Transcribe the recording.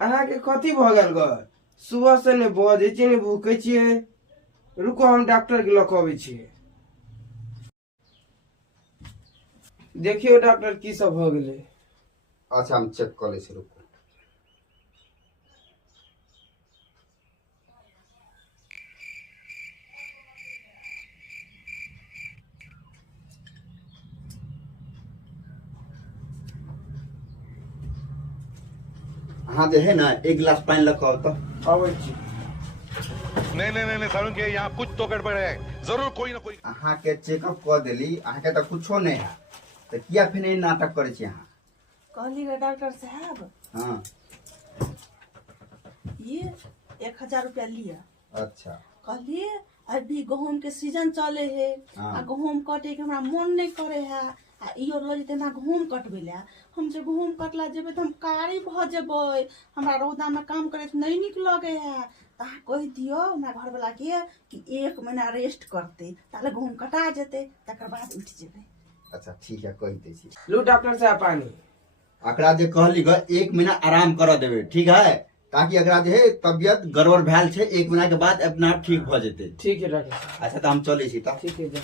अहाँ के कथी भ गेल ग? सुबह से ने बजे छी ने भूखे छिए। रुको हम डॉक्टर के लक आबै छी। देखियो डॉक्टर की सब भ गेले। अच्छा हम चेक कर ले छी, रुको। हाँ जे है ना, एक गिलास पानी लगा तो। आबै छी। नहीं सारुण के यहाँ कुछ तो गड़बड़ है, जरूर कोई ना कोई। अहाँ के चेकअप कर देली, अहाँ के तो कुछो नहीं है, तो किया फिर नहीं नाटक करे छी अहाँ? कहली रे डॉक्टर साहब, हाँ ये 1000 रुपया लिया। अच्छा। कहली अभी गहूम के सीजन चले है, हाँ। आ गहूम कटे के हमरा मन नहीं करे है, आ इयो लऽ जेते ना गहूम कटबे ला। हम जे गहूम कटला जेबे त हम कारी भ जेबे, हमरा रौदा में काम करे नहीं निक लगे है। अहाँ कह दियो हमरा घर वाला के कि 1 महीना रेस्ट करते, ताले गहूम कटा जेते, तकर बाद उठ जेबे। अच्छा ठीक है, कह दे छी। लो डॉक्टर साहब पानी। अकरा जे कहली ग 1 महीना आराम कर देवे, ठीक है, ताकि अकरा जे है तबियत गड़बड़ भैल छे, 1 महीना के बाद अपना आप ठीक भ जेते। ठीक है डॉक्टर साहब। अच्छा तो हम चले छी त। ठीक है जा।